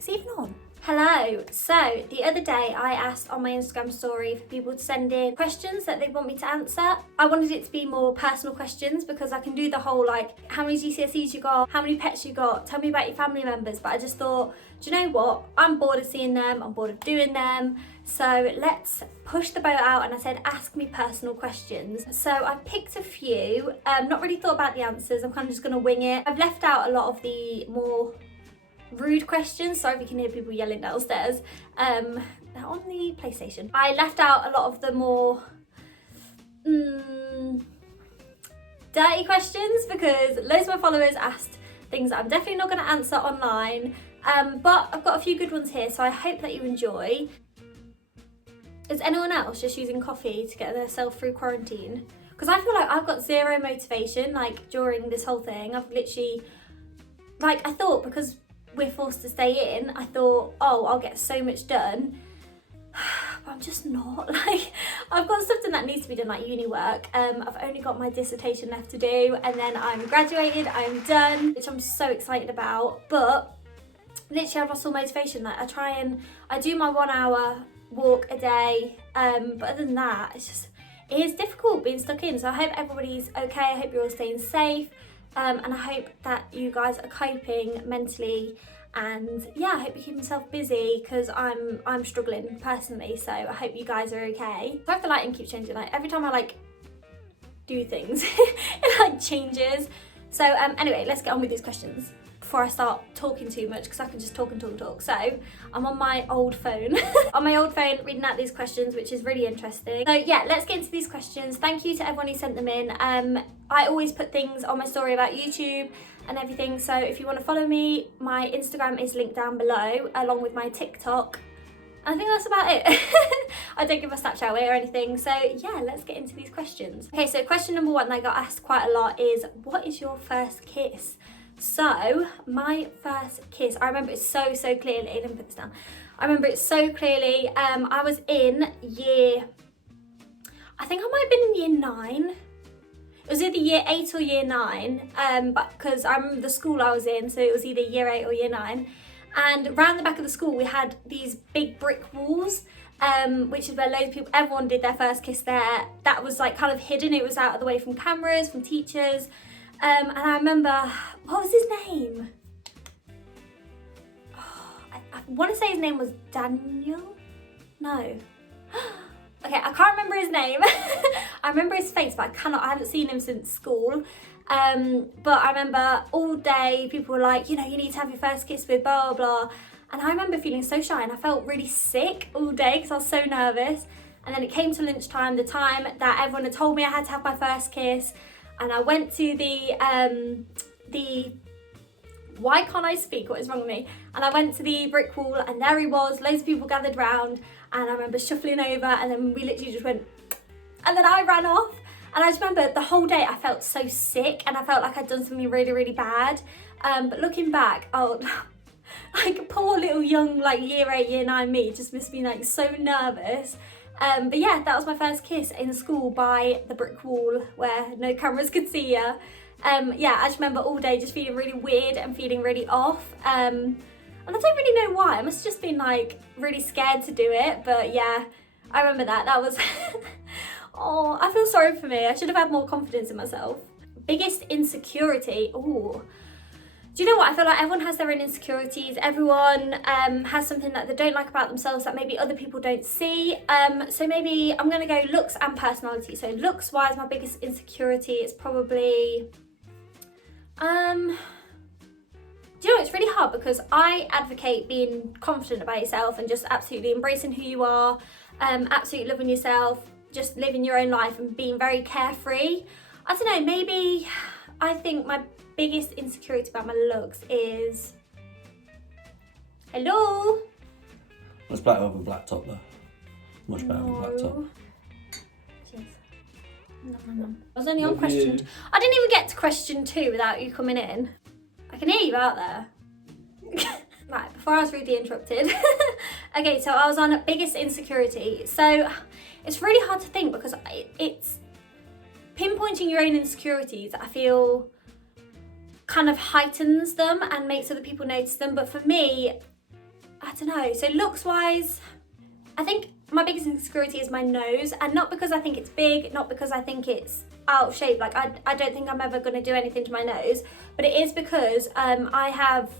Is it even on? Hello. So the other day I asked on my Instagram story for people to send in questions that they want me to answer. I wanted it to be more personal questions because I can do the whole like, how many GCSEs you got, how many pets you got, tell me about your family members. But I just thought, do you know what? I'm bored of seeing them, I'm bored of doing them. So let's push the boat out, and I said, ask me personal questions. So I picked a few, not really thought about the answers. I'm kind of just gonna wing it. I've left out a lot of the more rude questions. Sorry if you can hear people yelling downstairs. They're on the PlayStation. I left out a lot of the more dirty questions because loads of my followers asked things that I'm definitely not going to answer online. But I've got a few good ones here, so I hope that you enjoy. Is anyone else just using coffee to get themselves through quarantine? Because I feel like I've got zero motivation, like during this whole thing. I've literally, like, I thought because we're forced to stay in, I thought, oh, I'll get so much done. But I'm just not. Like, I've got stuff done that needs to be done, like uni work. I've only got my dissertation left to do, and then I'm graduated, I'm done, which I'm so excited about. But literally I've lost all motivation. Like, I do my 1 hour walk a day, but other than that, it is difficult being stuck in. So I hope everybody's okay. I hope you're all staying safe, and I hope that you guys are coping mentally, and yeah, I hope you keep yourself busy because I'm struggling personally. So I hope you guys are okay. So if the lighting keeps changing, like every time I like do things it like changes. So anyway, let's get on with these questions before I start talking too much, because I can just talk and talk and talk. So I'm on my old phone reading out these questions, which is really interesting. So yeah, let's get into these questions. Thank you to everyone who sent them in. I always put things on my story about YouTube and everything, so if you want to follow me, my Instagram is linked down below along with my TikTok. I think that's about it. I don't give a Snapchat away or anything. So yeah, let's get into these questions. Okay, so question number one that I got asked quite a lot is, what is your first kiss? So my first kiss, I remember it so clearly. Let me put this down. I remember it so clearly. I was in I think I might have been in year 9. It was either year 8 or year 9, but because I remember the school I was in, so it was either year 8 or year 9. And around the back of the school we had these big brick walls, which is where loads of people, everyone did their first kiss there. That was like kind of hidden. It was out of the way from cameras, from teachers. And I remember, what was his name? Oh, I want to say his name was Daniel? No. Okay, I can't remember his name. I remember his face, but I haven't seen him since school. But I remember all day people were like, you know, you need to have your first kiss with blah, blah, blah. And I remember feeling so shy, and I felt really sick all day because I was so nervous. And then it came to lunchtime, the time that everyone had told me I had to have my first kiss. And I went to why can't I speak? What is wrong with me? And I went to the brick wall, and there he was, loads of people gathered round, and I remember shuffling over, and then we literally just went, and then I ran off. And I just remember the whole day I felt so sick, and I felt like I'd done something really bad. But looking back, oh, like poor little young, like year 8, year 9 me just must be like so nervous. But yeah, that was my first kiss in school by the brick wall where no cameras could see you. Yeah, I just remember all day just feeling really weird and feeling really off. And I don't really know why. I must have just been like really scared to do it. But yeah, I remember that. That was, oh, I feel sorry for me. I should have had more confidence in myself. Biggest insecurity, ooh. Do you know what? I feel like everyone has their own insecurities. Everyone has something that they don't like about themselves that maybe other people don't see. So maybe I'm going to go looks and personality. So looks wise, my biggest insecurity is probably... do you know, it's really hard because I advocate being confident about yourself and just absolutely embracing who you are, absolutely loving yourself, just living your own life and being very carefree. I don't know, maybe I think my biggest insecurity about my looks is... Hello? It's better with a black top though. Much better with a black top. Cheers. No. I was only on question... I didn't even get to question 2 without you coming in. I can hear you out there. Right, before I was rudely interrupted. Okay, so I was on biggest insecurity. So it's really hard to think because it's pinpointing your own insecurities, I feel, kind of heightens them and makes other people notice them. But for me, I don't know. So looks wise, I think my biggest insecurity is my nose, and not because I think it's big, not because I think it's out of shape. Like I don't think I'm ever going to do anything to my nose, but it is because I have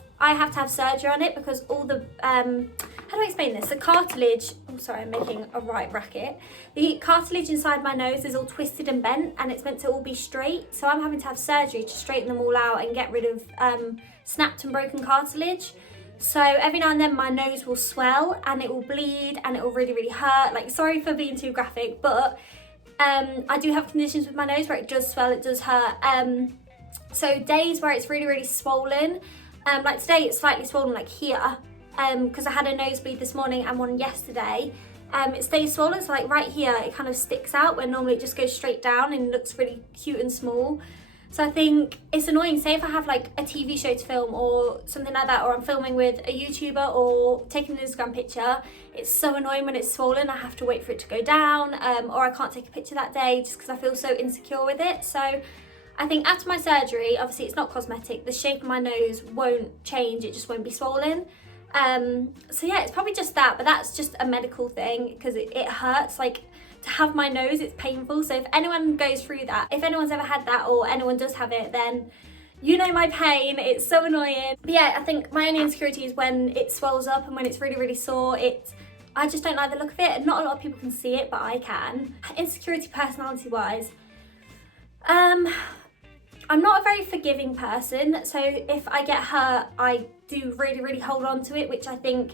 to have surgery on it because all the how do I explain this? The cartilage, oh sorry, I'm making a right racket. The cartilage inside my nose is all twisted and bent, and it's meant to all be straight. So I'm having to have surgery to straighten them all out and get rid of snapped and broken cartilage. So every now and then my nose will swell and it will bleed and it will really, really hurt. Like, sorry for being too graphic, but I do have conditions with my nose where it does swell, it does hurt. So days where it's really, really swollen, like today it's slightly swollen like here, because I had a nosebleed this morning and one yesterday. It stays swollen, so like right here it kind of sticks out where normally it just goes straight down and looks really cute and small. So I think it's annoying, say if I have like a TV show to film or something like that, or I'm filming with a YouTuber or taking an Instagram picture, it's so annoying when it's swollen. I have to wait for it to go down, or I can't take a picture that day just because I feel so insecure with it. So I think after my surgery, obviously it's not cosmetic, the shape of my nose won't change, it just won't be swollen. So yeah, it's probably just that, but that's just a medical thing because it hurts. Like, to have my nose, it's painful. So if anyone goes through that, if anyone's ever had that or anyone does have it, then you know my pain. It's so annoying. But yeah, I think my only insecurity is when it swells up and when it's really, really sore. I just don't like the look of it, and not a lot of people can see it, but I can. Insecurity personality wise, I'm not a very forgiving person, so if I get hurt, I do really, really hold on to it, which I think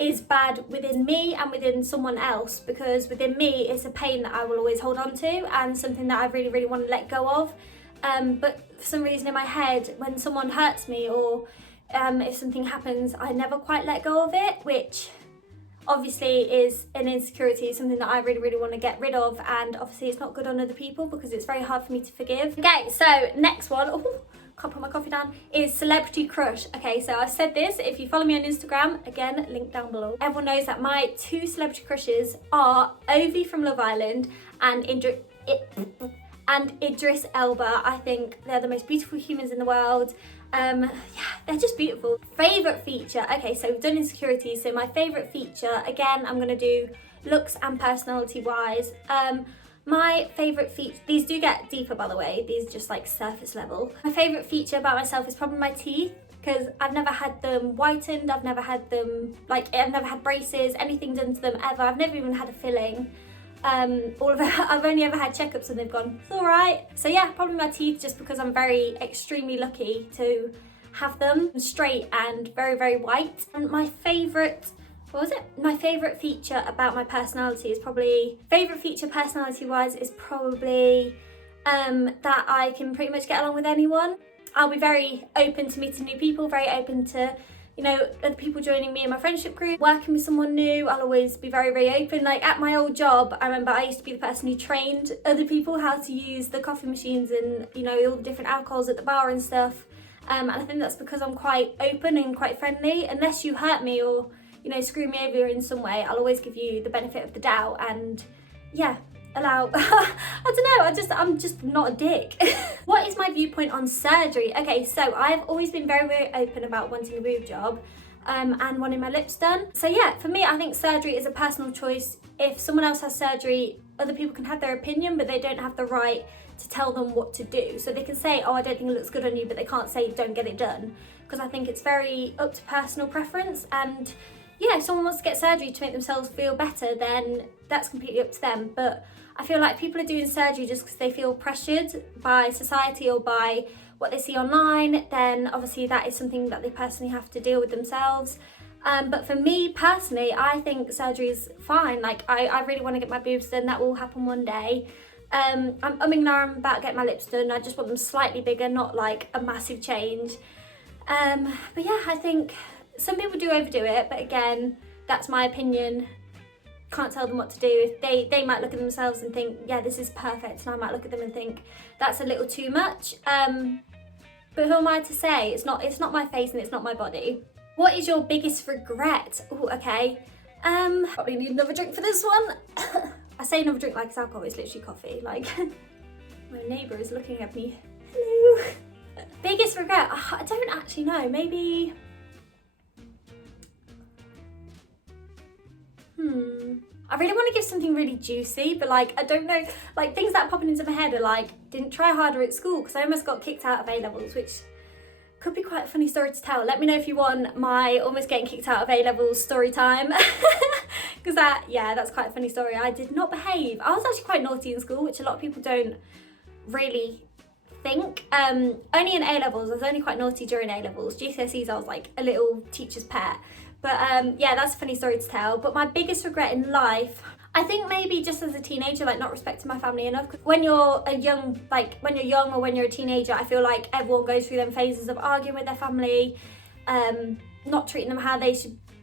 is bad within me and within someone else, because within me it's a pain that I will always hold on to and something that I really, really want to let go of. But for some reason in my head, when someone hurts me or if something happens, I never quite let go of it, which obviously is an insecurity, something that I really, really want to get rid of, and obviously it's not good on other people because it's very hard for me to forgive. Okay, so next one, can't put my coffee down, is celebrity crush. Okay, so I've said this, if you follow me on Instagram, again, link down below. Everyone knows that my two celebrity crushes are Ovi from Love Island and Idris Elba. I think they're the most beautiful humans in the world. Yeah, they're just beautiful. Favourite feature, okay, so we've done insecurities, so my favourite feature, again, I'm gonna do looks and personality wise. My favourite feature, these do get deeper by the way, these are just like surface level. My favourite feature about myself is probably my teeth, because I've never had them whitened, I've never had them, like I've never had braces, anything done to them ever, I've never even had a filling. All of it, I've only ever had checkups and they've gone, it's alright. So yeah, probably my teeth, just because I'm very extremely lucky to have them straight and very, very white. And my favourite, my favourite feature about my personality is probably, personality wise is probably that I can pretty much get along with anyone. I'll be very open to meeting new people, very open to, you know, other people joining me in my friendship group, working with someone new. I'll always be very, very open. Like at my old job, I remember I used to be the person who trained other people how to use the coffee machines and, you know, all the different alcohols at the bar and stuff. And I think that's because I'm quite open and quite friendly. Unless you hurt me or, you know, screw me over in some way, I'll always give you the benefit of the doubt and yeah, allow, I don't know, I'm just not a dick. What is my viewpoint on surgery? Okay, so I've always been very, very open about wanting a boob job and wanting my lips done. So yeah, for me, I think surgery is a personal choice. If someone else has surgery, other people can have their opinion, but they don't have the right to tell them what to do. So they can say, oh, I don't think it looks good on you, but they can't say don't get it done, because I think it's very up to personal preference. And yeah, if someone wants to get surgery to make themselves feel better, then that's completely up to them. But I feel like people are doing surgery just because they feel pressured by society or by what they see online, then obviously that is something that they personally have to deal with themselves. But for me personally, I think surgery is fine. Like I really want to get my boobs done, that will happen one day. I'm umming and ahhing about getting my lips done. I just want them slightly bigger, not like a massive change. But yeah, I think some people do overdo it, but again, that's my opinion. Can't tell them what to do. They might look at themselves and think, yeah, this is perfect, and I might look at them and think that's a little too much. But who am I to say? It's not my face and it's not my body. What is your biggest regret? Oh, okay. Probably need another drink for this one. I say another drink like it's alcohol, it's literally coffee. Like, my neighbour is looking at me. Hello. Biggest regret? I don't actually know. Maybe I really want to give something really juicy, but like, I don't know, like things that are popping into my head are like, didn't try harder at school because I almost got kicked out of A-levels, which could be quite a funny story to tell. Let me know if you want my almost getting kicked out of A-levels story time. Because that's quite a funny story. I did not behave. I was actually quite naughty in school, which a lot of people don't really think. Only in A-levels, I was only quite naughty during A-levels. GCSEs, I was like a little teacher's pet. But that's a funny story to tell. But my biggest regret in life, I think maybe just as a teenager, like not respecting my family enough. Cause when you're young or when you're a teenager, I feel like everyone goes through them phases of arguing with their family, not treating them how they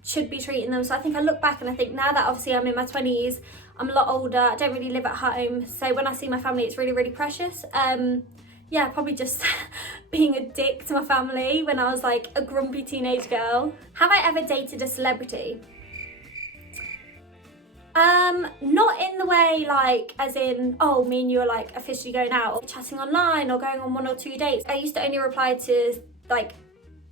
should be treating them. So I think I look back and I think now that obviously I'm in my 20s, I'm a lot older, I don't really live at home. So when I see my family, it's really, really precious. Probably just being a dick to my family when I was like a grumpy teenage girl. Have I ever dated a celebrity? Not in the way like, as in, oh, me and you are like officially going out or chatting online or going on 1 or 2 dates. I used to only reply to like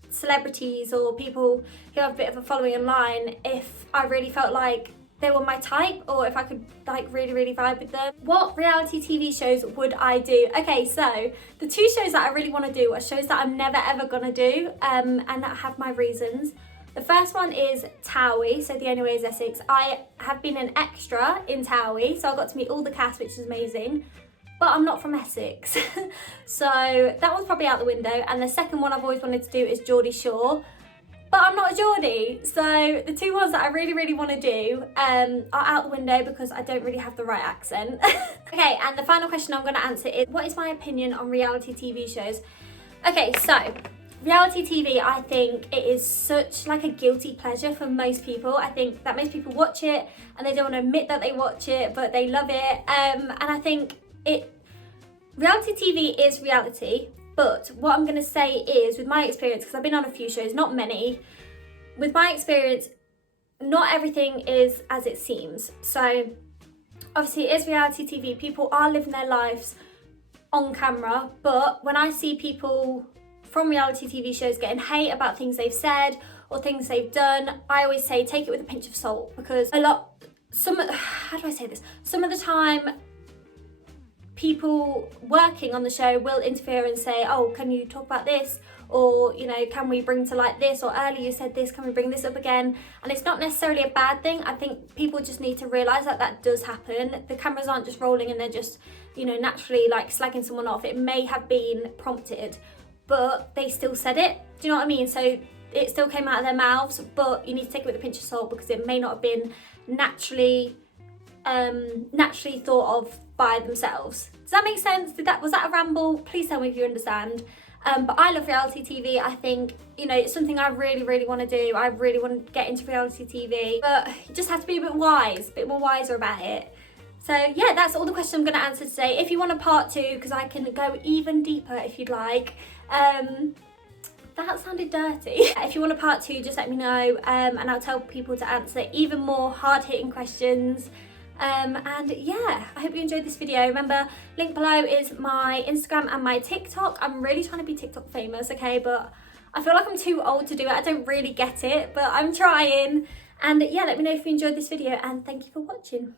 celebrities or people who have a bit of a following online if I really felt like they were my type or if I could like really, really vibe with them. What reality TV shows would I do? Okay, so the 2 shows that I really want to do are shows that I'm never ever gonna do, and that have my reasons. The first one is Towie, so The Only Way is Essex. I have been an extra in Towie, so I got to meet all the cast, which is amazing. But I'm not from Essex, so that one's probably out the window. And the second one I've always wanted to do is Geordie Shore, but I'm not a Geordie. So the 2 ones that I really, really want to do are out the window because I don't really have the right accent. Okay, and the final question I'm going to answer is, what is my opinion on reality TV shows? Okay, so reality TV, I think it is such like a guilty pleasure for most people. I think that most people watch it and they don't want to admit that they watch it, but they love it. And I think reality TV is reality, but what I'm going to say is, with my experience, because I've been on a few shows, not many, with my experience, not everything is as it seems. So obviously it is reality TV, people are living their lives on camera, but when I see people from reality TV shows getting hate about things they've said or things they've done, I always say take it with a pinch of salt, because some of the time people working on the show will interfere and say, oh, can you talk about this? Or, you know, can we bring to light this? Or earlier you said this, can we bring this up again? And it's not necessarily a bad thing. I think people just need to realise that that does happen. The cameras aren't just rolling and they're just, you know, naturally like slagging someone off. It may have been prompted, but they still said it. Do you know what I mean? So it still came out of their mouths, but you need to take it with a pinch of salt because it may not have been naturally thought of by themselves. Does that make sense? Was that a ramble? Please tell me if you understand. But I love reality TV. I think, you know, it's something I really, really want to do. I really want to get into reality TV, but you just have to be a bit more wiser about it. So yeah, that's all the questions I'm going to answer today. If you want a part 2, because I can go even deeper if you'd like. That sounded dirty. If you want a part 2, just let me know, and I'll tell people to answer even more hard-hitting questions. And yeah, I hope you enjoyed this video. Remember, link below is my Instagram and my TikTok. I'm really trying to be TikTok famous, okay, but I feel like I'm too old to do it. I don't really get it, but I'm trying. And yeah, let me know if you enjoyed this video, and thank you for watching.